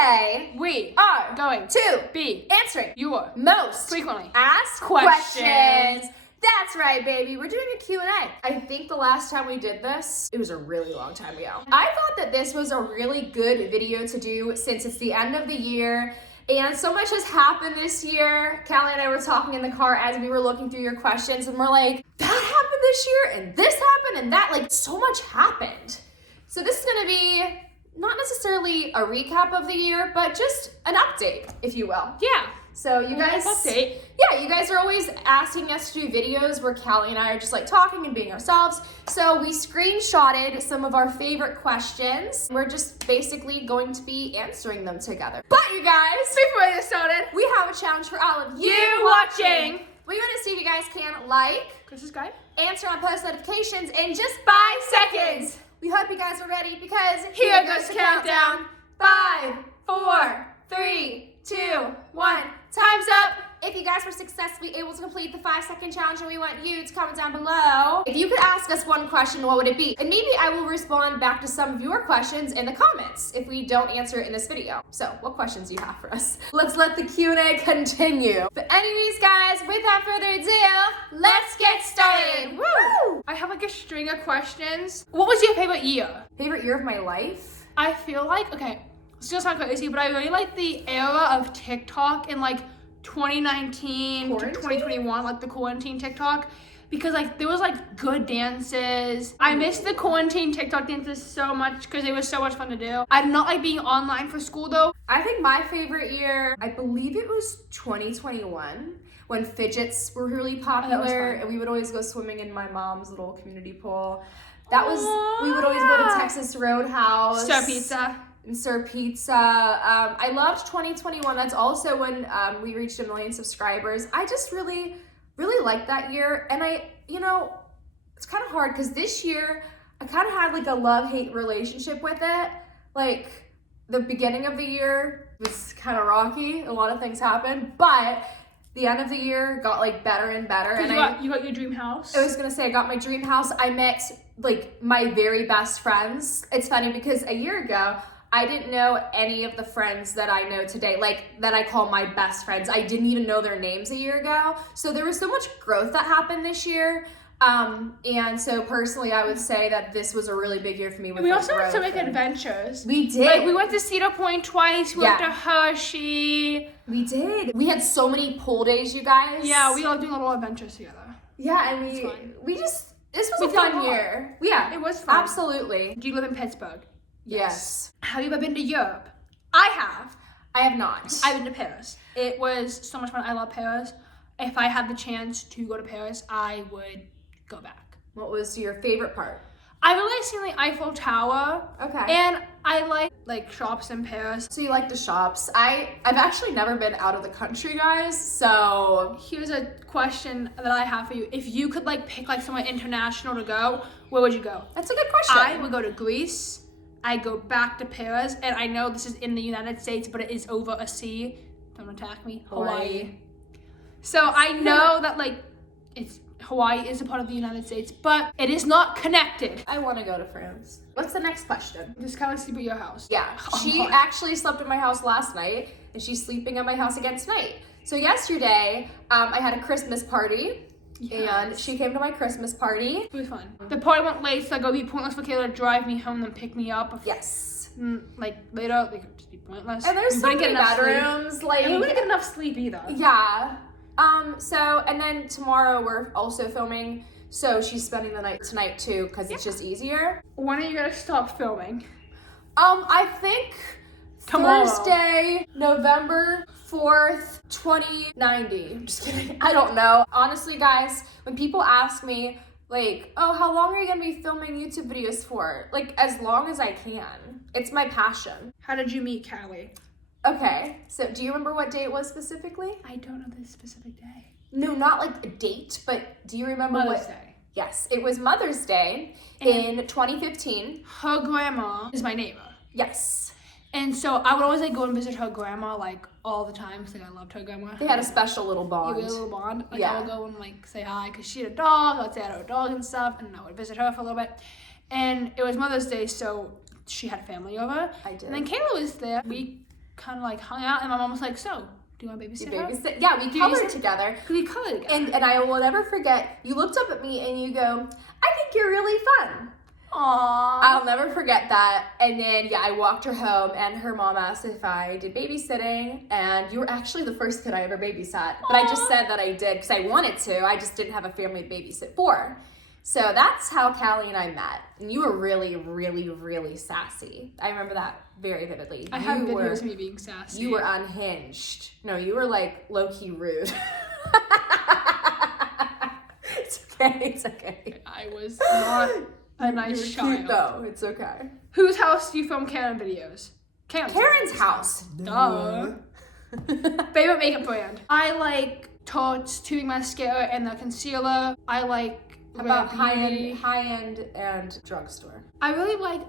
Today, we are going to be answering your most frequently asked questions. That's right, baby. We're doing a Q&A. I think the last time we did this, it was a really long time ago. I thought that this was a really good video to do since it's the end of the year and so much has happened this year. Callie and I were talking in the car as we were looking through your questions and we're like, that happened this year and this happened and that, like so much happened. So this is gonna be not necessarily a recap of the year, but just an update, if you will. Yeah. So you guys, update. Yeah, you guys are always asking us to do videos where Callie and I are just like talking and being ourselves. So we screenshotted some of our favorite questions. We're just basically going to be answering them together. But you guys, Before we get started, we have a challenge for all of you watching. We want to see if you guys can like, subscribe, answer on post notifications in just 5 seconds. We hope you guys are ready because Here goes the countdown. 5, 4, 3, 2, 1. Time's up. If you guys were successfully able to complete the 5-second challenge, and we want you to comment down below. If you could ask us one question, what would it be? And maybe I will respond back to some of your questions in the comments if we don't answer it in this video. So what questions do you have for us? Let's let the Q&A continue. But anyways, guys, without further ado, let's get started. Woo! I have like a string of questions. What was your favorite year? Favorite year of my life? I feel like, okay, it's gonna sound crazy, but I really like the era of TikTok in like 2019 to 2021, like the quarantine TikTok, because like there was like good dances. I miss the quarantine TikTok dances so much because it was so much fun to do. I did not like being online for school though. I think my favorite year, I believe it was 2021 when fidgets were really popular and we would always go swimming in my mom's little community pool. That was, we would always go to Texas Roadhouse. Star Pizza. And Sir Pizza. I loved 2021. That's also when we reached 1 million subscribers. I just really liked that year. And it's kind of hard because this year I kind of had like a love-hate relationship with it. Like the beginning of the year was kind of rocky. A lot of things happened, but the end of the year got like better and better. And you got your dream house? I was gonna say I got my dream house. I met like my very best friends. It's funny because a year ago, I didn't know any of the friends that I know today, like that I call my best friends. I didn't even know their names a year ago. So there was so much growth that happened this year. And so personally, I would say that this was a really big year for me. We also had so many adventures. We did. Like we went to Cedar Point twice. We went to Hershey. We did. We had so many pool days, you guys. Yeah, we all do little adventures together. Yeah, and this was a fun year. Yeah, it was fun. Absolutely. Do you live in Pittsburgh? Yes. Have you ever been to Europe? I have. I have not. I've been to Paris. It was so much fun. I love Paris. If I had the chance to go to Paris, I would go back. What was your favorite part? I really like seeing the Eiffel Tower. Okay. And I like shops in Paris. So you like the shops. I've actually never been out of the country, guys. So here's a question that I have for you. If you could like pick like somewhere international to go, where would you go? That's a good question. I would go to Greece. I go back to Paris, and I know this is in the United States, but it is over a sea. Don't attack me. Hawaii. So I know that like Hawaii is a part of the United States, but it is not connected. I want to go to France. What's the next question? Just kind of sleep at your house. Yeah, she actually slept at my house last night, and she's sleeping at my house again tonight. So yesterday, I had a Christmas party. Yes. And she came to my Christmas party. It was fun. The party went late, so it would be pointless for Kayla to drive me home and pick me up. Yes. Like later, they could just be pointless. And there's so many bedrooms. Like, and we wouldn't get enough sleep either. Yeah. And then tomorrow we're also filming. So she's spending the night tonight too, because it's just easier. When are you gonna stop filming? I think tomorrow. Thursday, November 4th, 2090. I'm just kidding. I don't know. Honestly, guys, when people ask me, like, oh, how long are you gonna be filming YouTube videos for? Like, as long as I can. It's my passion. How did you meet Callie? Okay, so do you remember what day it was specifically? I don't know the specific day. No, not like a date, but do you remember Mother's Day. Yes, it was Mother's Day in 2015. Her grandma is my neighbor. Yes. And so I would always like go and visit her grandma like all the time because like, I loved her grandma. They had a special little bond. Yeah, we had a little bond. Like I would go and like say hi because she had a dog. I would say hi to her dog and stuff, and I would visit her for a little bit. And it was Mother's Day, so she had family over. I did. And then Kayla was there. We kind of like hung out, and my mom was like, so, do you want to babysit her? Yeah, we colored together. We colored together. And I will never forget, you looked up at me and you go, I think you're really fun. Aww. I'll never forget that. And then, yeah, I walked her home and her mom asked if I did babysitting. And you were actually the first kid I ever babysat. But I just said that I did because I wanted to. I just didn't have a family to babysit for. So that's how Callie and I met. And you were really, really, really sassy. I remember that very vividly. I have videos of me being sassy. You were unhinged. No, you were like low-key rude. It's okay, it's okay. I was not a nice child. Cute though, it's okay. Whose house do you film Karen videos? Karen's house. Duh. Favorite makeup brand? I like Tarte's tubing mascara and the concealer. I like about high end and drugstore. I really like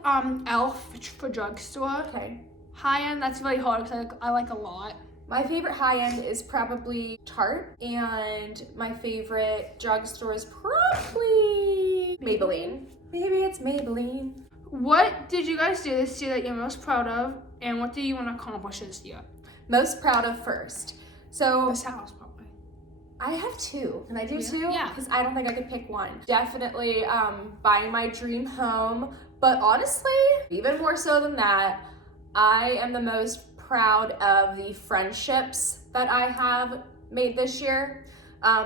Elf for drugstore. Okay. High end, that's really hard because I like a lot. My favorite high end is probably Tarte, and my favorite drugstore is probably Maybelline. Maybe it's Maybelline. What did you guys do this year that you're most proud of, and what do you want to accomplish this year? Most proud of first. So this house, probably. I have two. Can I do two? Yeah. Because I don't think I could pick one. Definitely buying my dream home. But honestly, even more so than that, I am the most proud of the friendships that I have made this year.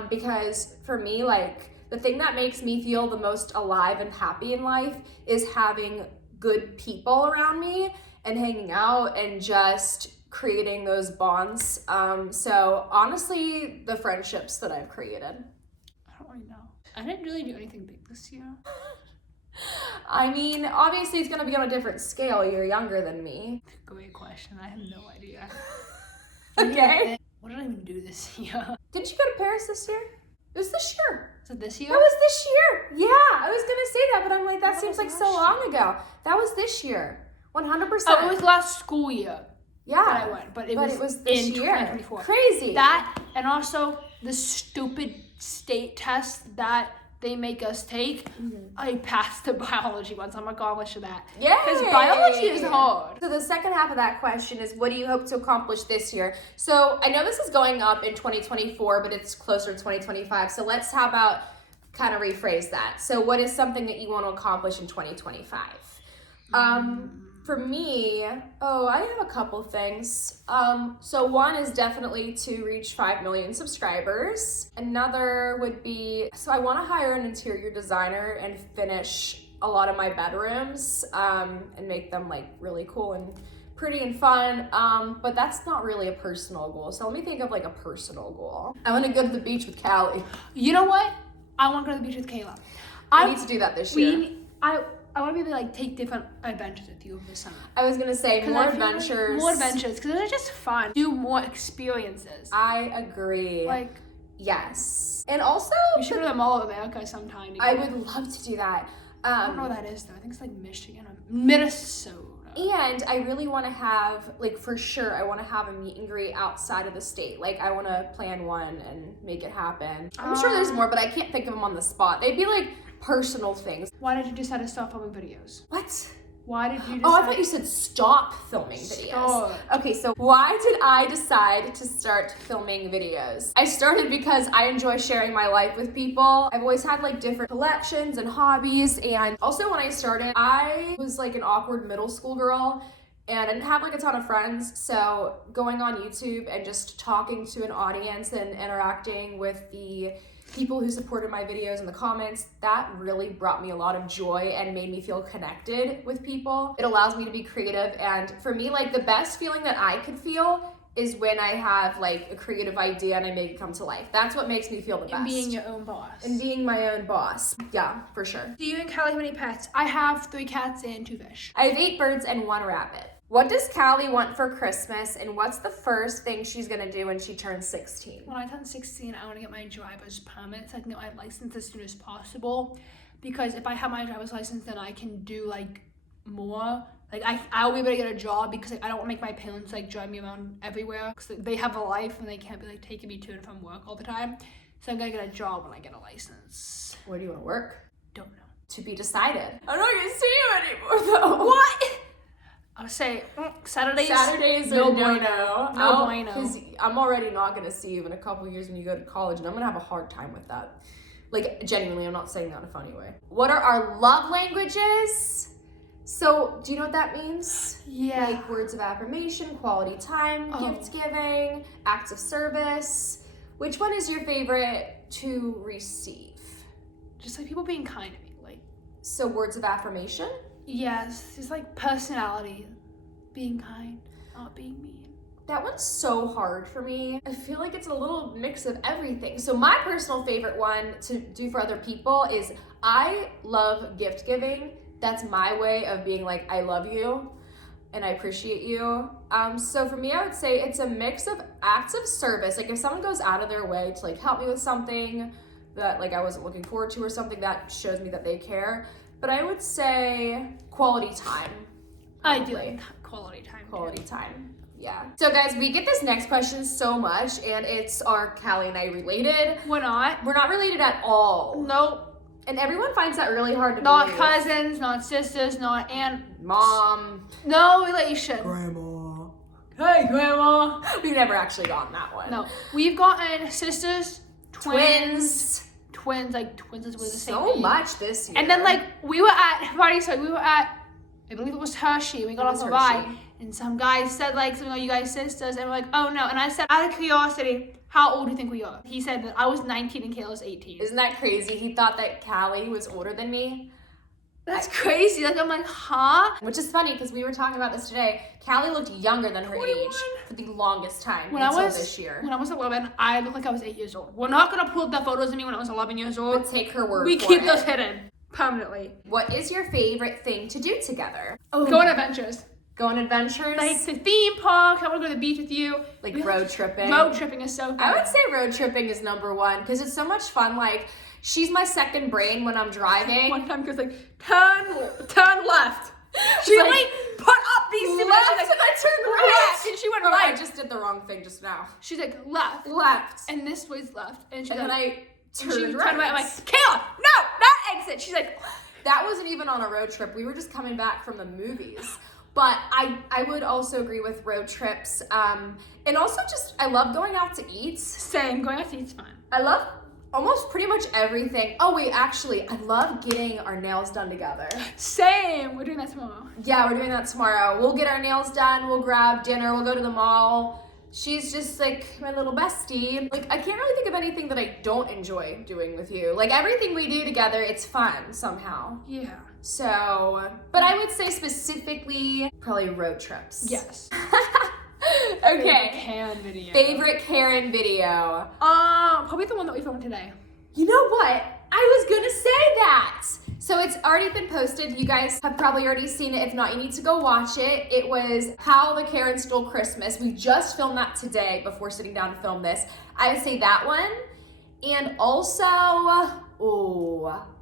Because for me, like, the thing that makes me feel the most alive and happy in life is having good people around me and hanging out and just creating those bonds. So honestly, the friendships that I've created. I don't really know. I didn't really do anything big this year. I mean, obviously it's gonna be on a different scale. You're younger than me. Great question. I have no idea. Okay. What did I even do this year? Did you go to Paris this year? It was this year. Is it this year? That was this year. Yeah, I was gonna say that, but I'm like, that seems like so long ago. That was this year. 100%. Oh, it was last school year. Yeah. That I went, but it was this in year. 2024. Crazy. That, and also the stupid state test that they make us take. I passed the biology once. I'm accomplished that. Yeah. Because biology is hard. So the second half of that question is, what do you hope to accomplish this year? So I know this is going up in 2024, but it's closer to 2025. So let's, how about kind of rephrase that? So what is something that you want to accomplish in 2025? For me, I have a couple things. So one is definitely to reach 5 million subscribers. Another would be, so I want to hire an interior designer and finish a lot of my bedrooms and make them like really cool and pretty and fun. But that's not really a personal goal. So let me think of like a personal goal. I want to go to the beach with Callie. You know what? I want to go to the beach with Kayla. I need to do that this year. I want to be able to like take different adventures with you over the summer. I was gonna say more adventures. More adventures, because they're just fun. Do more experiences. I agree. Like, yes. And also, we should go to the Mall of America sometime together. I would love to do that. I don't know what that is though. I think it's like Michigan or Minnesota. And I really want to have, like, for sure, I want to have a meet and greet outside of the state. Like, I want to plan one and make it happen. I'm sure there's more, but I can't think of them on the spot. They'd be like personal things. Why did you decide to stop filming videos? What? Why did you decide? Oh, I thought you said stop filming videos. Stop. Okay, so why did I decide to start filming videos? I started because I enjoy sharing my life with people. I've always had like different collections and hobbies, and also when I started, I was like an awkward middle school girl and I didn't have like a ton of friends, so going on YouTube and just talking to an audience and interacting with the people who supported my videos in the comments, that really brought me a lot of joy and made me feel connected with people. It allows me to be creative, and for me, like, the best feeling that I could feel is when I have like a creative idea and I make it come to life. That's what makes me feel the best. And being your own boss. And being my own boss. Yeah, for sure. Do you and Callie have any pets? I have 3 cats and 2 fish. I have 8 birds and 1 rabbit. What does Callie want for Christmas, and what's the first thing she's gonna do when she turns 16? When I turn 16, I want to get my driver's permit so I can get my license as soon as possible. Because if I have my driver's license, then I can do like more. Like I'll be able to get a job, because like, I don't want to make my parents like drive me around everywhere, because they have a life and they can't be like taking me to and from work all the time. So I'm gonna get a job when I get a license. Where do you want to work? Don't know. To be decided. I'm not gonna see you anymore though. What? I'll say Saturdays. Saturdays no are bueno. no. No bueno. Because I'm already not gonna see you in a couple years when you go to college, and I'm gonna have a hard time with that. Like, genuinely, I'm not saying that in a funny way. What are our love languages? So, do you know what that means? Yeah. Like words of affirmation, quality time, gift giving, acts of service. Which one is your favorite to receive? Just like people being kind to me. Like, So, words of affirmation? yes, just like personality. Being kind, not being mean. That one's so hard for me. I feel like it's a little mix of everything. So my personal favorite one to do for other people is I love gift giving. That's my way of being like, I love you and I appreciate you. So for me, I would say it's a mix of acts of service. Like if someone goes out of their way to like help me with something that like I wasn't looking forward to or something, that shows me that they care. But I would say quality time. I do like quality time. Quality time. Yeah. So guys, we get this next question so much, and it's are Callie and I related? We're not. We're not related at all. Nope. And everyone finds that really hard to Not believe. cousins, not sisters, not aunt. Mom. No relation. Grandma. Hey, grandma. We've never actually gotten that one. No. We've gotten sisters, twins, like twins is with the same So age. much this year. And then like we were at, I believe it was Hershey. We got off a ride. And some guy said like something like, you guys sisters, and we're like, oh no. And I said, out of curiosity, how old do you think we are? He said that I was 19 and Kayla's 18. Isn't that crazy? He thought that Callie was older than me. That's crazy. Like I'm like, huh? Which is funny because we were talking about this today. Callie looked younger than her 21. age for the longest time When until I was this year. When I was 11, I looked like I was 8 years old. We're not gonna pull up the photos of me when I was 11 years old. But take her word We for keep it. those hidden permanently. What is your favorite thing to do together? Go on adventures. Go on adventures? Like the theme park. I want to go to the beach with you. Like road tripping? Road tripping is so fun. I would say road tripping is number one because it's so much fun. Like, she's my second brain when I'm driving. One time, because like turn left. She She's like put up these left, dimensions, and I turned right. and she went Oh, right. I just did the wrong thing just now. She's like left, Left. and this was left, and she's And like, then I and she turned turned right. I'm like, Kayla, no, not exit. She's like, That wasn't even on a road trip. We were just coming back from the movies. But I would also agree with road trips. And also just, I love going out to eat. same. Going out to eat's fun. I love almost pretty much everything. Oh wait, actually, I love getting our nails done together. Same. We're doing that tomorrow. Yeah, we're doing that tomorrow. We'll get our nails done, we'll grab dinner, we'll go to the mall. She's just like my little bestie. Like, I can't really think of anything that I don't enjoy doing with you. Like, everything we do together, it's fun somehow. Yeah. So, but I would say specifically probably road trips. Yes. Okay. Karen video. Favorite Karen video. Probably the one that we filmed today. You know what? I was gonna say that. So it's already been posted. You guys have probably already seen it. If not, you need to go watch it. It was How the Karen Stole Christmas. We just filmed that today before sitting down to film this. I would say that one. And also,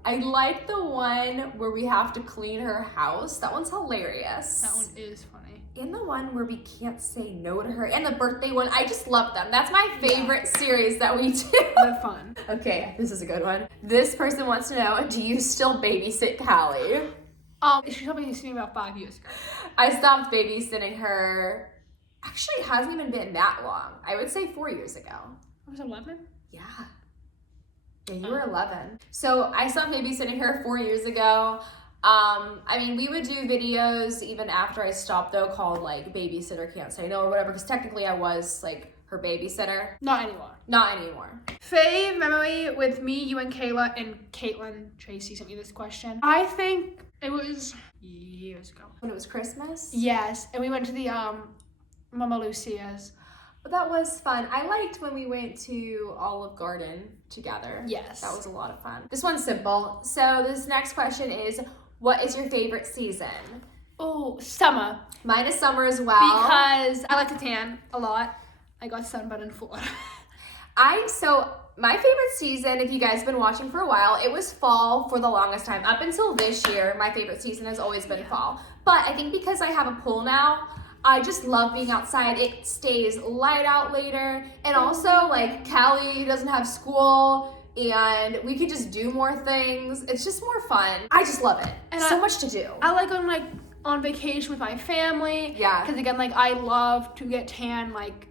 I like the one where we have to clean her house. That one's hilarious. That one is funny. And the one where we can't say no to her. And the birthday one. I just love them. That's my favorite series that we do. They're fun. Okay, this is a good one. This person wants to know, do you still babysit Callie? She told me to see me about 5 years ago. I stopped babysitting her. Actually, it hasn't even been that long. I would say 4 years ago. I was 11? Yeah. Yeah, you were 11. So I stopped babysitting her 4 years ago. I mean, we would do videos even after I stopped though, called like Babysitter Can't Say No or whatever, because technically I was like her babysitter. Not anymore. Not anymore. Fave memory with me, you, and Kayla, and Caitlin Tracy sent me this question. I think it was years ago. When it was Christmas? Yes, and we went to the Mama Lucia's. That was fun. I liked when we went to Olive Garden together. Yes. That was a lot of fun. This one's simple. So this next question is, what is your favorite season? Oh, summer. Mine is summer as well. Because I like to tan a lot. I got sunburned in Florida. So my favorite season, if you guys have been watching for a while, it was fall for the longest time. Up until this year, my favorite season has always been fall. But I think because I have a pool now, I just love being outside. It stays light out later. And also, like, Callie doesn't have school and we could just do more things. It's just more fun. I just love it. And so much to do. I like when, like, on vacation with my family. Yeah. Because again, like, I love to get tan. Like,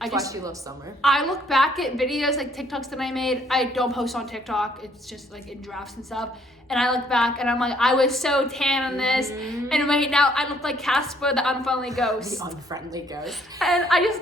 Plus, you love summer. I look back at videos, like TikToks that I made. I don't post on TikTok. It's just like in drafts and stuff. And I look back and I'm like, I was so tan on this. And right now I look like Casper, the unfriendly ghost. The unfriendly ghost. And I just,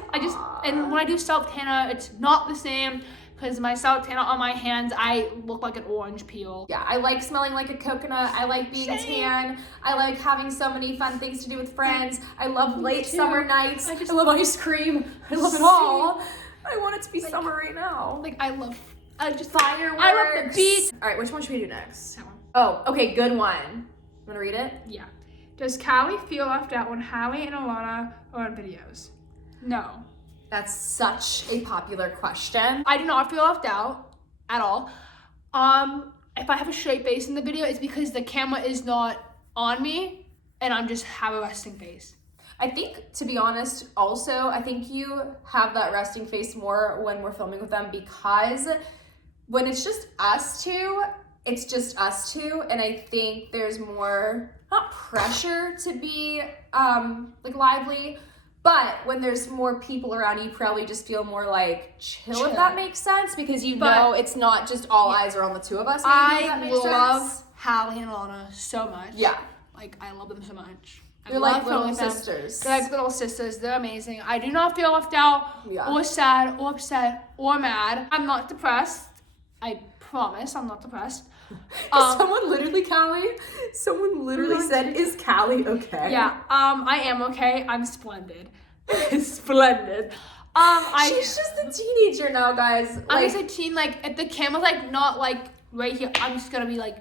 and when I do self-tanner, it's not the same. Because my self-tanner on my hands, I look like an orange peel. Yeah, I like smelling like a coconut. I like being tan. I like having so many fun things to do with friends. I love late summer nights. I love ice cream. I love it all. I want it to be summer right now. Like, I love fireworks. I love the beach. All right, which one should we do next? That one. Oh, okay, good one. Want to read it? Yeah. Does Callie feel left out when Hallie and Alana are on videos? No. That's such a popular question. I do not feel left out at all. If I have a straight face in the video, it's because the camera is not on me and I'm just have a resting face. I think, to be honest, also, I think you have that resting face more when we're filming with them, because when it's just us two, it's just us two, and I think there's more, not pressure to be like lively, but when there's more people around, you probably just feel more like chill. If that makes sense, because you know it's not just all eyes are on the two of us. Maybe, if that makes love sense. Hallie and Alana so much. Yeah. Like, I love them so much. They're like little sisters. They're like little sisters. They're amazing. I do not feel left out or sad or upset or mad. I'm not depressed. I promise I'm not depressed. Someone literally said, "Is Callie okay?" Yeah, I am okay. I'm splendid. Splendid. She's just a teenager now, guys. I'm just a teen. Like, if the camera's like not like right here, I'm just gonna be like.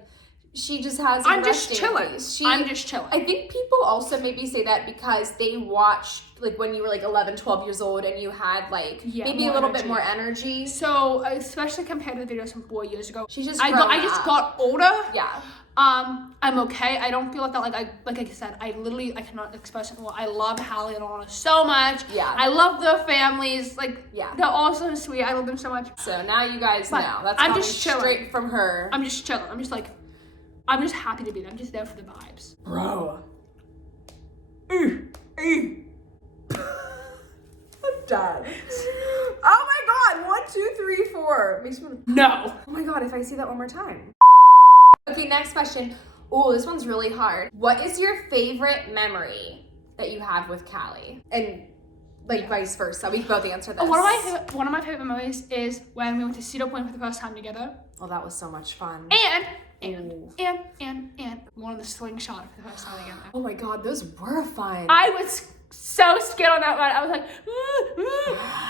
She just has. I'm just chilling. I'm just chilling. I think people also maybe say that because they watched like when you were like 11, 12 years old and you had like maybe a little bit more energy. So especially compared to the videos from 4 years ago, she's just. I just got older. Yeah. I'm okay. I don't feel like that. Like I said, I cannot express it more. I love Hallie and Alana so much. Yeah. I love their families. Like, they're all so sweet. I love them so much. So now you guys know. That's coming straight from her. I'm just chilling. I'm just happy to be there. I'm just there for the vibes. Bro. I'm done. Oh my god. 1, 2, 3, 4. Makes me want to... No. Oh my god, if I see that one more time. Okay, next question. Oh, this one's really hard. What is your favorite memory that you have with Callie? And like vice versa. We both answer this. One of my favorite memories is when we went to Cedar Point for the first time together. Oh, that was so much fun. And we won the slingshot for the first time together. Oh my god, those were fun. I was so scared on that ride. I was like,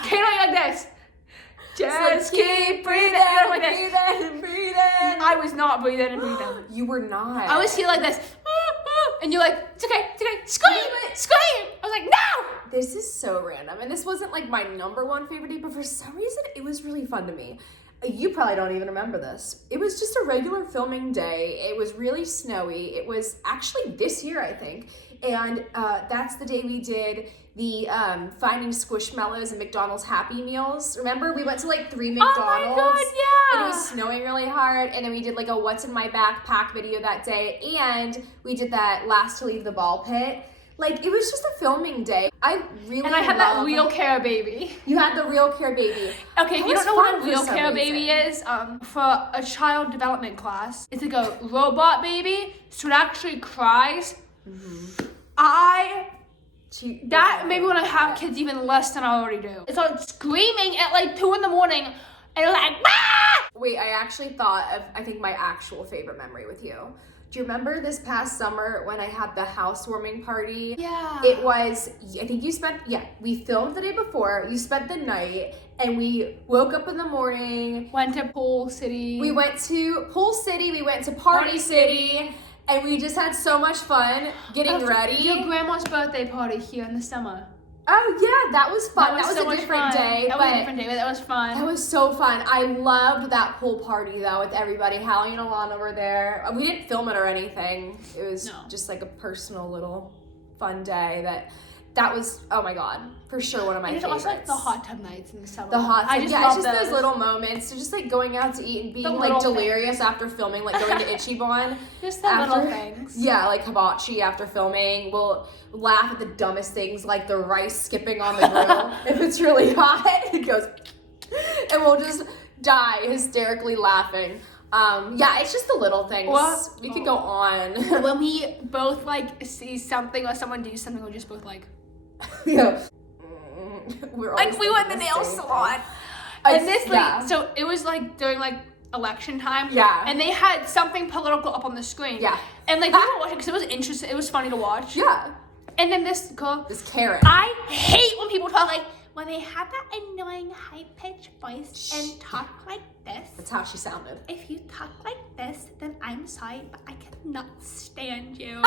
Kayla, like this. Just keep breathing. Like this. Breathing. I was not breathing and breathing. You were not. I was here like this. And you're like, it's okay. Scream. I was like, no. This is so random. And this wasn't like my number one favorite day, but for some reason it was really fun to me. You probably don't even remember this. It was just a regular filming day. It was really snowy. It was actually this year, I think. And that's the day we did the finding Squishmallows and McDonald's Happy Meals. Remember? We went to like 3 McDonald's. Oh my god, yeah! And it was snowing really hard. And then we did like a what's in my backpack video that day. And we did that last to leave the ball pit. Like, it was just a filming day. I had that real care baby. You had the real care baby. Okay, if you don't know what a real care baby is, for a child development class, it's like a robot baby, so it actually cries. Mm-hmm. That made me want to have kids even less than I already do. It's like screaming at like 2 a.m. and it's like, ah! Wait, I actually thought of, I think, my actual favorite memory with you. Do you remember this past summer when I had the housewarming party? Yeah. It was, I think we filmed the day before, you spent the night, and we woke up in the morning. Went to Pool City. We went to Pool City, we went to Party City, and we just had so much fun getting ready. Your grandma's birthday party here in the summer. Oh yeah, that was fun. That was so a different day. That was a different day, but that was fun. That was so fun. I loved that pool party though with everybody. Hallie and Alana were there. We didn't film it or anything. It was just like a personal little fun day that that was, oh my god, for sure one of my and it's favorites. also like the hot tub nights in the summer. The hot tub, I just yeah, love it's just those. those little moments. So just like going out to eat and being The like little delirious after filming, like going to Ichiban. Just the little things. Yeah, like hibachi after filming. We'll laugh at the dumbest things, like the rice skipping on the grill. If it's really hot, it goes, and we'll just die hysterically laughing. Yeah, it's just the little things. Well, we could go on. When we both like see something or someone do something, we're just both like, Yeah. We're like always we went to the thinking nail same salon. thing. And this like, Yeah. so it was like during like election time. Yeah. And they had something political up on the screen. Yeah. And like we were watching because it was interesting. It was funny to watch. Yeah. And then this girl, This Karen. I hate when people talk like when they have that annoying high-pitched voice and talk like this. That's how she sounded. If you talk like this, then I'm sorry, but I cannot stand you.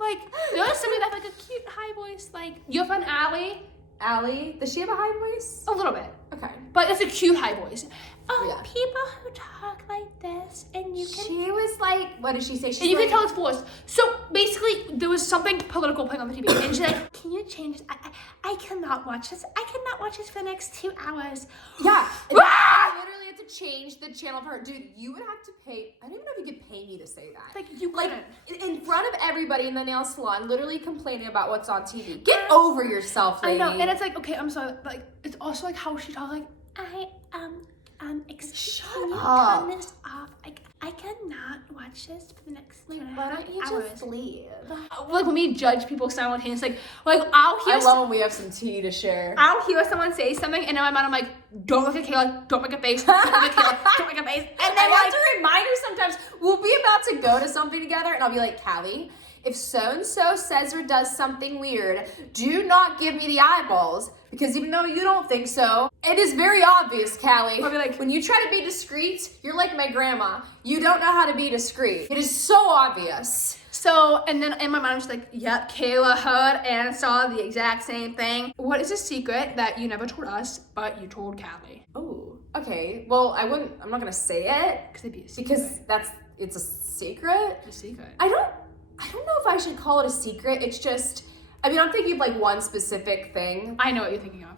Like, there was somebody that had like a cute high voice, like your friend Allie. Allie, does she have a high voice? A little bit. Okay. But it's a cute high voice. Yeah. People who talk like this, and you can She was like, what did she say? She's and you like, can tell it's forced. So basically, there was something political playing on the TV, and she's like, "Can you change this? I cannot watch this. I cannot watch this for the next 2 hours." Yeah. And I literally had to change the channel for her. Dude, you would have to pay. I don't even know if you could pay me to say that. Like you Like, couldn't. in front of everybody in the nail salon, literally complaining about what's on TV. Get over yourself, lady. I know, and it's like, okay, I'm sorry. Like, it's also like how she talks. Like, Shut can you up. turn this off? I cannot watch this for the next Why 2.5 don't you hours. just leave? Like when we judge people simultaneously, like I'll hear. I love when we have some tea to share. I'll hear someone say something, and in my mind, I'm like, don't look at Kayla, don't make a face, don't look at Kayla, don't make a face. And then I have like, to remind her sometimes. We'll be about to go to something together, and I'll be like, Callie, if so-and-so says or does something weird, do not give me the eyeballs, because even though you don't think so, it is very obvious, Callie. I'll be like, when you try to be discreet, you're like my grandma. You don't know how to be discreet. It is so obvious. so, and then in my mind, I'm just like, yep, Kayla heard and saw the exact same thing. What is a secret that you never told us, but you told Callie? Oh, okay. Well, I'm not gonna say it, Because it'd be a secret. because it's a secret. It's a secret. I don't know if I should call it a secret. It's just, I mean, I'm thinking of like one specific thing. I know what you're thinking of.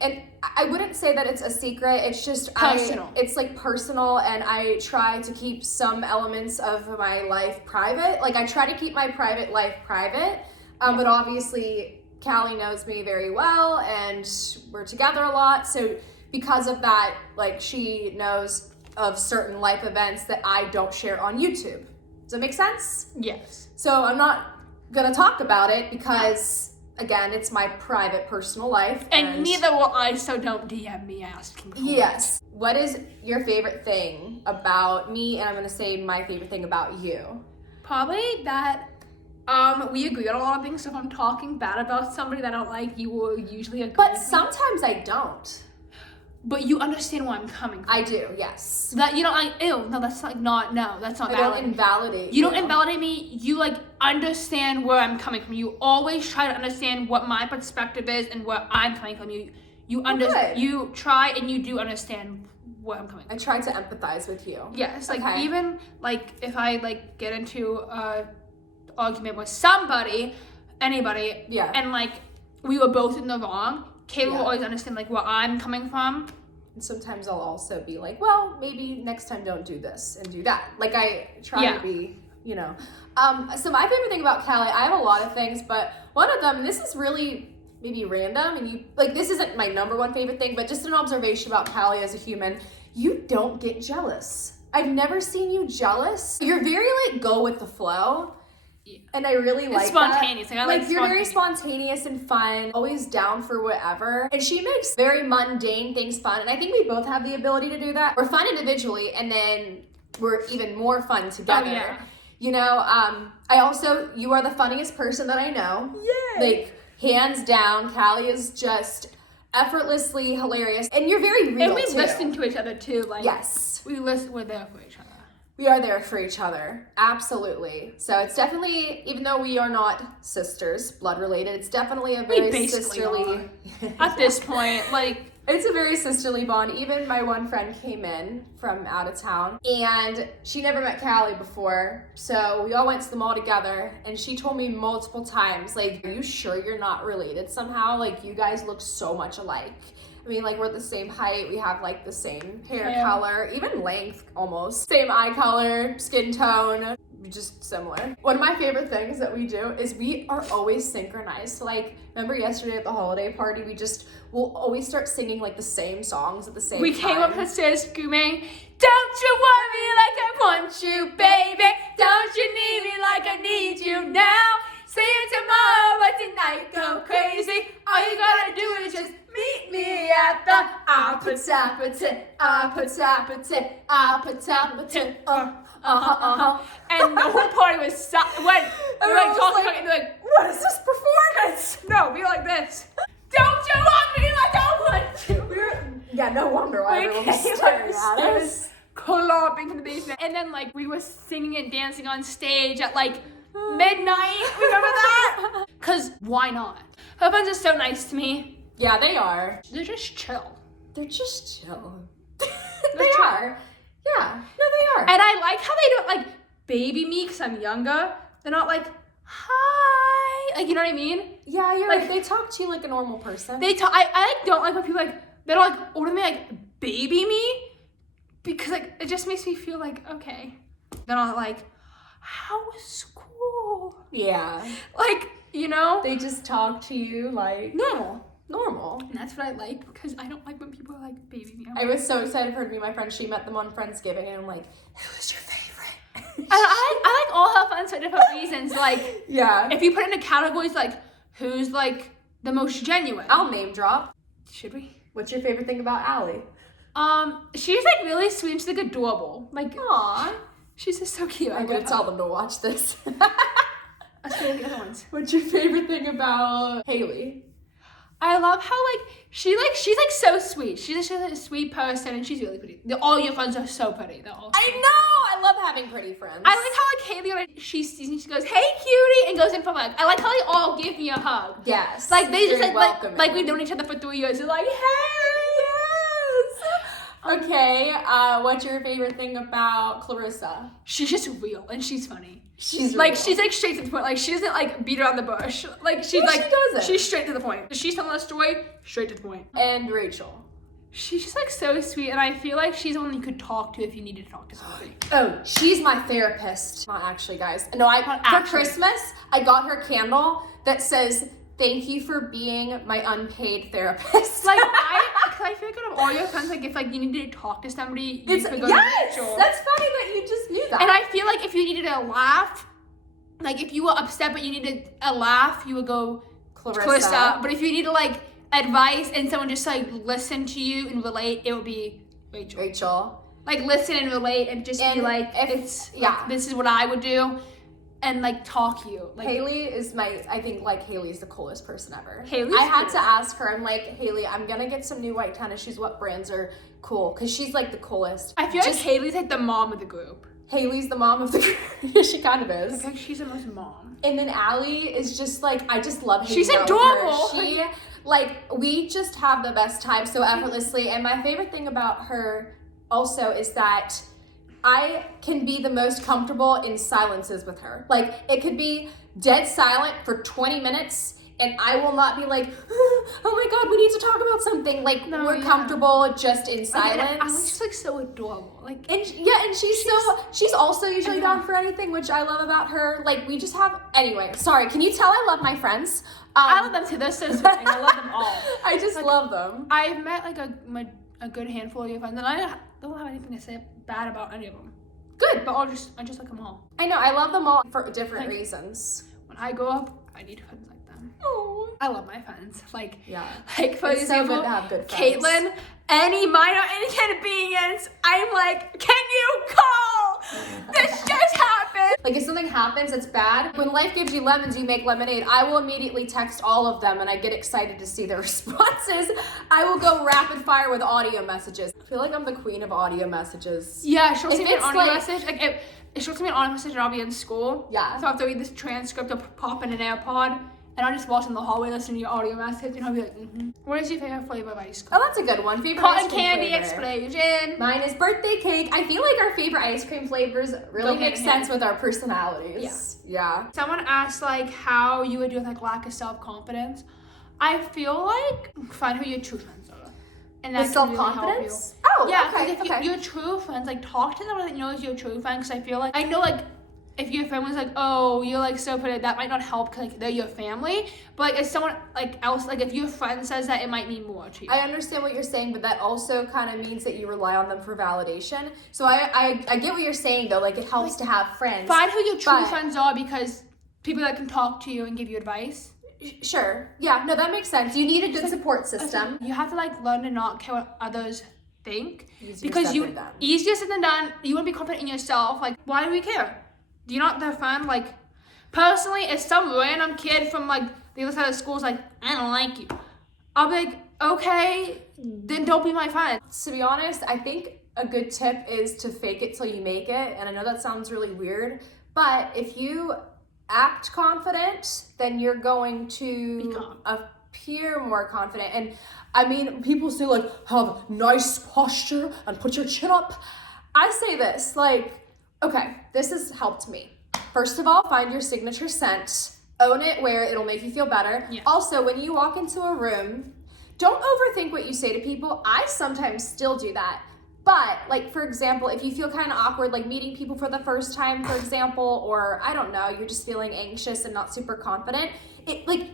And I wouldn't say that it's a secret. It's just Personal. It's like personal, and I try to keep some elements of my life private. Like I try to keep my private life private, but obviously Callie knows me very well, and we're together a lot. So because of that, like she knows of certain life events that I don't share on YouTube. Does that make sense? Yes. So I'm not gonna talk about it because, again, it's my private, personal life. And neither will I, so don't DM me asking for it. Yes. What is your favorite thing about me? And I'm gonna say my favorite thing about you. Probably that we agree on a lot of things. So if I'm talking bad about somebody that I don't like, you will usually agree. But with me. sometimes I don't. But you understand where I'm coming from. I do, yes. That you don't like, ew, no, that's like not, no, that's not I valid. don't invalidate You don't invalidate me. You like understand where I'm coming from. You always try to understand what my perspective is and where I'm coming from. You understand. good. You try and you do understand where I'm coming from. I try to empathize with you. Yes, like Okay. even like if I like get into a argument with somebody, anybody, Yeah. and like we were both in the wrong, Kayla will Yeah. always understand like where I'm coming from. And sometimes I'll also be like, well, maybe next time don't do this and do that. Like I try to be, you know. So my favorite thing about Callie, I have a lot of things, but one of them, and this is really maybe random, and you like this isn't my number one favorite thing, but just an observation about Callie as a human, you don't get jealous. I've never seen you jealous. You're very like go with the flow. Yeah. And I really like spontaneous. that. Like, I like you're very spontaneous. spontaneous and fun, always down for whatever. And she makes very mundane things fun. And I think we both have the ability to do that. We're fun individually, and then we're even more fun together. Oh, yeah. You know, you are the funniest person that I know. Yay. Like, hands down, Callie is just effortlessly hilarious. And you're very real, And we too. listen to each other too. Like Yes. we're there for each other. We are there for each other. Absolutely. So it's definitely, even though we are not sisters, blood related, it's definitely a very basically sisterly. At this point, like It's a very sisterly bond. Even my one friend came in from out of town and she never met Callie before. So we all went to the mall together and she told me multiple times, like, are you sure you're not related somehow? Like, you guys look so much alike. I mean, like, we're the same height. We have, like, the same hair color, even length almost. Same eye color, skin tone, just similar. One of my favorite things that we do is we are always synchronized. So, like, remember yesterday at the holiday party, we'll always start singing, like, the same songs at the same time. We came up the stairs screaming, don't you want me like I want you, baby? Don't you need me like I need you now? See you tomorrow, but tonight go crazy. All you gotta do is just meet me at the Appetite. And the whole party was when we were like talking and they're like, what is this performance? no, we were like this. Don't you want me like I want you? Yeah, no wonder why everyone was staring at us. Clapping from the basement. And then like we were singing and dancing on stage at like midnight. Remember that? Cause why not? Her friends are so nice to me. Yeah, they are. They're just chill. They're just chill. They are. Yeah, no, they are. And I like how they don't like baby me because I'm younger. They're not like, hi. Like, you know what I mean? Yeah, you're like, right. They talk to you like a normal person. They talk. I like don't like when people like they don't like older than me like baby me because like it just makes me feel like okay. They're not like, how was school? Yeah. Like, you know? They just talk to you like normal. And that's what I like because I don't like when people are like baby me. I was so excited for her to meet my friend. She met them on Friendsgiving and I'm like, who's your favorite? And I like all her friends for different reasons. Like, yeah. If you put it into categories like who's like the most genuine. I'll name drop. Should we? What's your favorite thing about Allie? She's like really sweet. She's like adorable. Like, aw. She's just so cute. I'm gonna tell them to watch this. Let's go to the other ones. What's your favorite thing about Haley? I love how she's like so sweet. She's just a sweet person and she's really pretty. All your friends are so pretty. They're all I know. I love having pretty friends. I like how like Haley when she sees me, she goes, "Hey, cutie," and goes in for a hug. I like how they all give me a hug. Yes. Like they just welcoming. like we've known each other for 3 years. They're like, "Hey, yes." Okay. What's your favorite thing about Clarissa? she's just real and she's funny. She's like real. she's like straight to the point. Like she doesn't like beat around the bush. Like she's No, like she doesn't. she's straight to the point. If she's telling a story, straight to the point. And Rachel. She's just like so sweet, and I feel like she's the one you could talk to if you needed to talk to somebody. Oh, she's my therapist. Not actually, guys. No, for Christmas, I got her candle that says, "Thank you for being my unpaid therapist." Like I feel like out of all your friends, like if like you needed to talk to somebody, you could go to Rachel. That's funny that you just knew that. And I feel like if you needed a laugh, like if you were upset but you needed a laugh, you would go Clarissa. But if you needed like advice and someone just like listen to you and relate, it would be Rachel. Like listen and relate and just be like, this is what I would do, and like talk you. Like Haley is I think like Haley's the coolest person ever. Haley's I had cool. to ask her. I'm like, Haley, I'm gonna get some new white tennis shoes. What brands are cool? Because she's like the coolest. I feel like Haley's like the mom of the group. Haley's the mom of the group. Yeah, she kind of is. I think she's the most mom. And then Allie is just like, I just love hanging She's out adorable. with her. We just have the best time so effortlessly. And my favorite thing about her also is that I can be the most comfortable in silences with her. Like, it could be dead silent for 20 minutes and I will not be like, oh my God, we need to talk about something. Like, we're comfortable just in silence. She's like so adorable. Like, and she's also usually down for anything, which I love about her. Like, we just have, anyway, sorry, can you tell I love my friends? I love them too. They're so sweet. I love them all. I just love them. I've met like a good handful of your friends, and I don't have anything to say bad about any of them. Good, but I just like them all. I know, I love them all for different reasons. When I grow up, I need friends like them. Oh, I love my friends. Like, yeah. Like for it's example, so good to have good friends. Caitlin, any minor inconvenience, I'm like, can you call? This just happened. Like, if something happens that's bad, when life gives you lemons, you make lemonade. I will immediately text all of them and I get excited to see their responses. I will go rapid fire with audio messages. I feel like I'm the queen of audio messages. Yeah, she'll send me an audio message. She'll send me an audio message and I'll be in school. Yeah. So I have to read this transcript or pop in an AirPod and I'll just walk in the hallway listening to your audio message, and I'll be like, What is your favorite flavor of ice cream? Oh, that's a good one. Favorite Cotton ice cream candy flavor. explosion. Mine is birthday cake. I feel like our favorite ice cream flavors really Go make hand in sense hand. with our personalities. Yeah. Someone asked like how you would do with like lack of self-confidence. I feel like find who your true friends are, and With that can really help you. self-confidence? Oh, Yeah, okay, because if your true friends, like talk to someone that knows your true friend. Because I feel like, I know like if your friend was like, oh, you're like so pretty, that might not help because like they're your family. But like if someone like else, like if your friend says that, it might mean more to you. I understand what you're saying, but that also kind of means that you rely on them for validation. So I get what you're saying though. Like it helps to have friends. Find who your true but- friends are, because people that can talk to you and give you advice. Sure. Yeah. No, that makes sense. You need a good support system. You have to like learn to not care what others think, Easier because said you than done. easier said than done. You want to be confident in yourself. Like, why do we care? Do you not their friend? Like, personally, if some random kid from like the other side of the school is like, I don't like you, I'll be like, okay, then don't be my friend. To be honest, I think a good tip is to fake it till you make it. And I know that sounds really weird, but if you act confident, then you're going to appear more confident. And I mean, people say like, have nice posture and put your chin up. I say this, like, okay, this has helped me. First of all, find your signature scent, own it where it'll make you feel better. Yeah. Also, when you walk into a room, don't overthink what you say to people. I sometimes still do that. But like, for example, if you feel kind of awkward, like meeting people for the first time, for example, or I don't know, you're just feeling anxious and not super confident,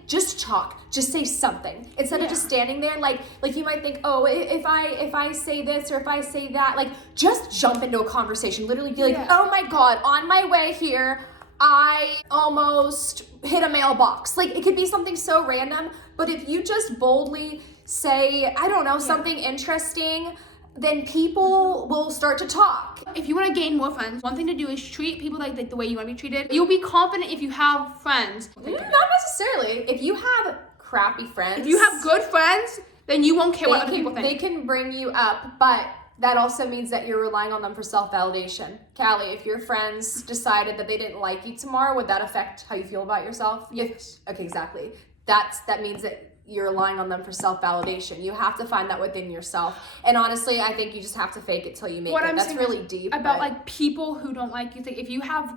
just talk, just say something instead of just standing there. Like you might think, oh, if I say this or if I say that, like just jump into a conversation. Literally be like, oh my God, on my way here, I almost hit a mailbox. Like it could be something so random, but if you just boldly say, I don't know, something interesting, then people will start to talk. If you want to gain more friends, one thing to do is treat people like the way you want to be treated. You'll be confident if you have friends. Not necessarily. If you have crappy friends. If you have good friends, then you won't care what other people think. They can bring you up, but that also means that you're relying on them for self-validation. Callie, if your friends decided that they didn't like you tomorrow, would that affect how you feel about yourself? Yes. Okay, exactly. That means that you're relying on them for self-validation. You have to find that within yourself. And honestly, I think you just have to fake it till you make it. That's really deep. About like people who don't like you. If you have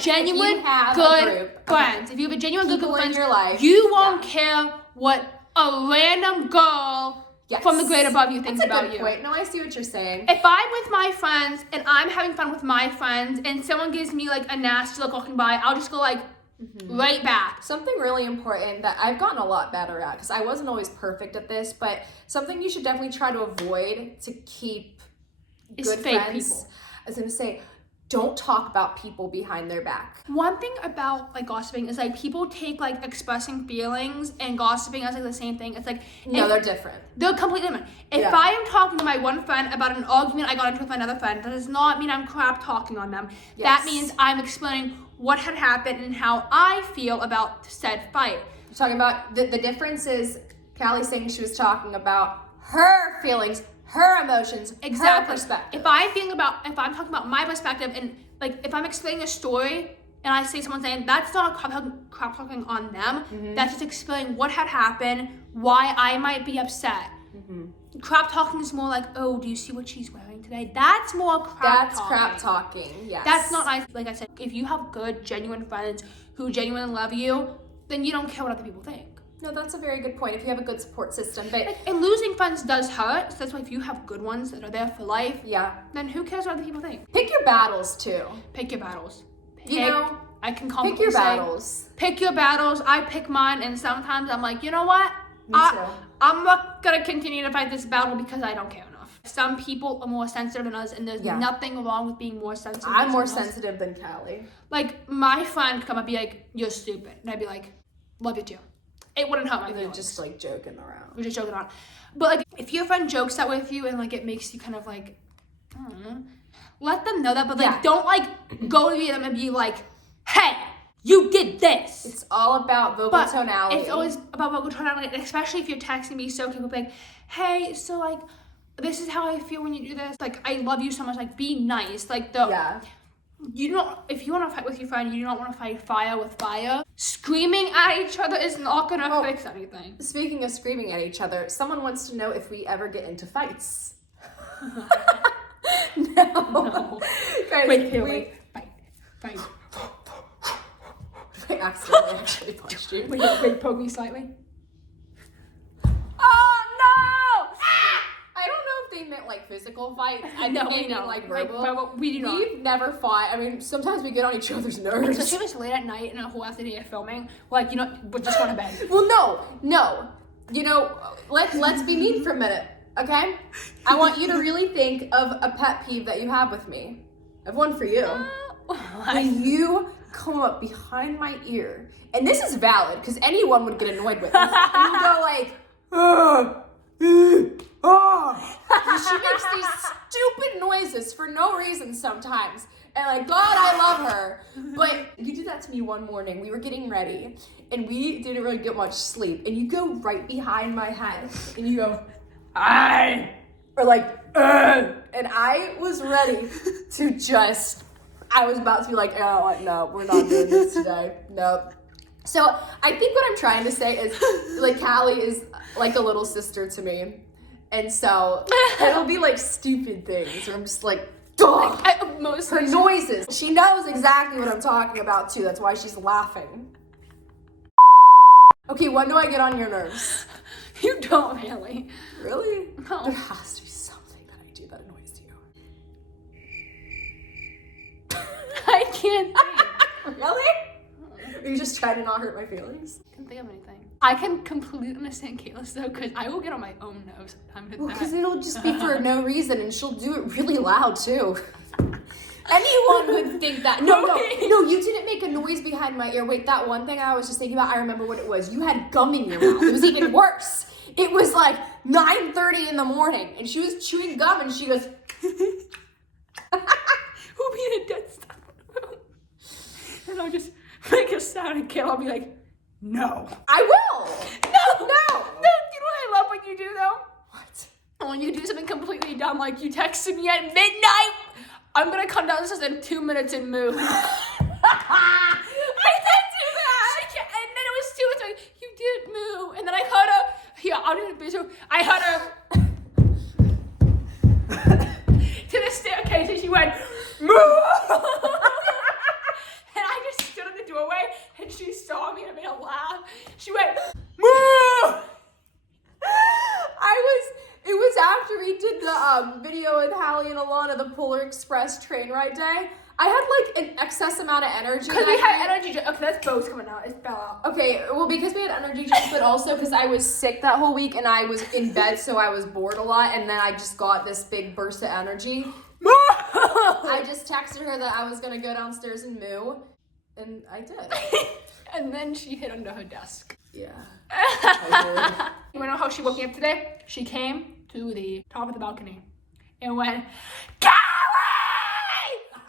genuine good friends, if you have a genuine good friends in your life, you won't care what a random girl from the grade above you thinks about you. That's a good point. No, I see what you're saying. If I'm with my friends and I'm having fun with my friends and someone gives me like a nasty look walking by, I'll just go like, right back. Something really important that I've gotten a lot better at, because I wasn't always perfect at this, but something you should definitely try to avoid to keep good fake friends. people. I was gonna say, don't talk about people behind their back. One thing about like gossiping is like people take like expressing feelings and gossiping as like the same thing. It's like no, they're different. They're completely different. If I am talking to my one friend about an argument I got into with my another friend, that does not mean I'm crap talking on them. Yes. That means I'm explaining what had happened and how I feel about said fight. You're talking about the difference is Callie saying she was talking about her feelings, her emotions, her perspective. If I'm talking about my perspective, and like if I'm explaining a story and I see someone saying that's not crap talking on them, that's just explaining what had happened, why I might be upset. Crap talking is more like, oh, do you see what she's wearing today? That's more crap talking. That's crap talking, yes. That's not nice. Like I said, if you have good, genuine friends who genuinely love you, then you don't care what other people think. No, that's a very good point. If you have a good support system, but and losing friends does hurt. So that's why if you have good ones that are there for life, then who cares what other people think? Pick your battles too. Pick your battles. I can pick your battles. Pick your battles. I pick mine, and sometimes I'm like, you know what? Me too. I'm not gonna continue to fight this battle because I don't care enough. Some people are more sensitive than us, and there's nothing wrong with being more sensitive. I'm more sensitive than Callie. Like my friend could come up and be like, "You're stupid," and I'd be like, "Love you too." It wouldn't hurt my feelings. Just like joking around. We're just joking around. But like, if your friend jokes that with you and like it makes you kind of like, I don't know, let them know that. But like, don't like go to them and be like, "Hey, you did this." It's all about vocal tonality. It's always about vocal tonality, especially if you're texting me. So people be like, "Hey, so like, this is how I feel when you do this. Like, I love you so much. Like, be nice." Like if you want to fight with your friend, you don't want to fight fire with fire. Screaming at each other is not gonna fix anything. Speaking of screaming at each other, someone wants to know if we ever get into fights. No. Guys, Wait. Fight. I accidentally actually punched you. Wait, poke me slightly. Oh no! I don't know if they meant like physical fights. I think they mean like verbal. We do not. We've never fought. I mean, sometimes we get on each other's nerves. Especially if it's late at night and a whole after day of filming. Like, we just want to bed. Well, no. Let's be mean for a minute, okay? I want you to really think of a pet peeve that you have with me. I have one for you. When you come up behind my ear, and this is valid because anyone would get annoyed with this, and you go like, she makes these stupid noises for no reason sometimes. And like, God, I love her. But you did that to me one morning. We were getting ready and we didn't really get much sleep. And you go right behind my head and you go, "Aye," or like, "Ugh." And I was ready to I was about to be like, oh, no, we're not doing this today. Nope. So I think what I'm trying to say is like Callie is like a little sister to me. And so it'll be like stupid things where I'm just like, her noises. She knows exactly what I'm talking about too. That's why she's laughing. Okay, when do I get on your nerves? You don't really. Really? No. There has to be something that I do that annoys you. I can't think. Really? Are you just trying to not hurt my feelings? I can't think of anything. I can completely understand Kayla though, because I will get on my own nerves sometimes with that. Because it'll just be for no reason, and she'll do it really loud too. Anyone would think that. No, you didn't make a noise behind my ear. Wait, that one thing I was just thinking about, I remember what it was. You had gum in your mouth. It was even worse. It was like 9:30 in the morning, and she was chewing gum, and she goes, We'll be in a dead stop room. And I'll just make a sound, and Kayla will be like, no. I will. No. Do you know what I love when you do though? What? When you do something completely dumb, like you texted me at midnight, I'm gonna come down the stairs in 2 minutes and move. I did do that. And then it was 2 minutes, like, you did move. And then I heard her, I'll do the visual. I heard her to the staircase and she went, move. And I just stood in the doorway and she saw me and I made her laugh. She went, move. It was after we did the video with Hallie and Alana, the Polar Express train ride day. I had like an excess amount of energy. Because we had energy drinks. Okay, that's both coming out. It fell out. Okay, well, because we had energy drinks, but also because I was sick that whole week and I was in bed, so I was bored a lot, and then I just got this big burst of energy. I just texted her that I was gonna go downstairs and moo, and I did. And then she hid under her desk. Yeah. You wanna know how she woke me up today? She came to the top of the balcony and went, Callie!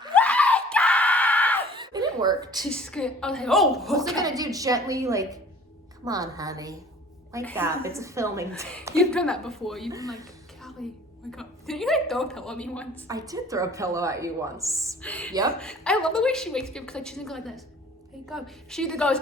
Wake up! It didn't work. She screamed. I was like, oh, What was I gonna do? Gently, like, come on, honey. Like that. It's a filming. You've done that before. You've been like, Callie, wake up. Didn't you like throw a pillow at me once? I did throw a pillow at you once. Yep. I love the way she wakes me up because like, she doesn't go like this. Wake up. She either goes,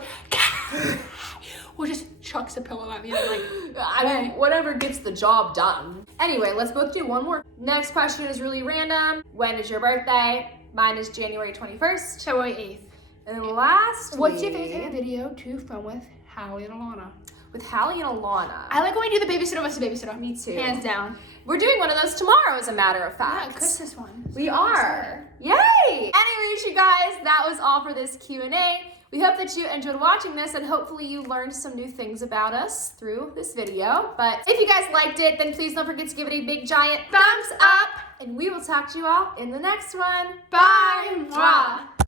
or just chucks a pillow at me and I'm like, I mean, whatever gets the job done. Anyway, let's both do one more. Next question is really random. When is your birthday? Mine is January 21st. February 8th. And then last What's your week- favorite video to film with Hallie and Alana? With Hallie and Alana. I like when we do the babysitter versus babysitter. Me too. Hands down. We're doing one of those tomorrow, as a matter of fact. Yeah, Christmas one. We are. Yay! Anyways, you guys, that was all for this Q&A. We hope that you enjoyed watching this and hopefully you learned some new things about us through this video. But if you guys liked it, then please don't forget to give it a big giant thumbs up. And we will talk to you all in the next one. Bye! Mwah.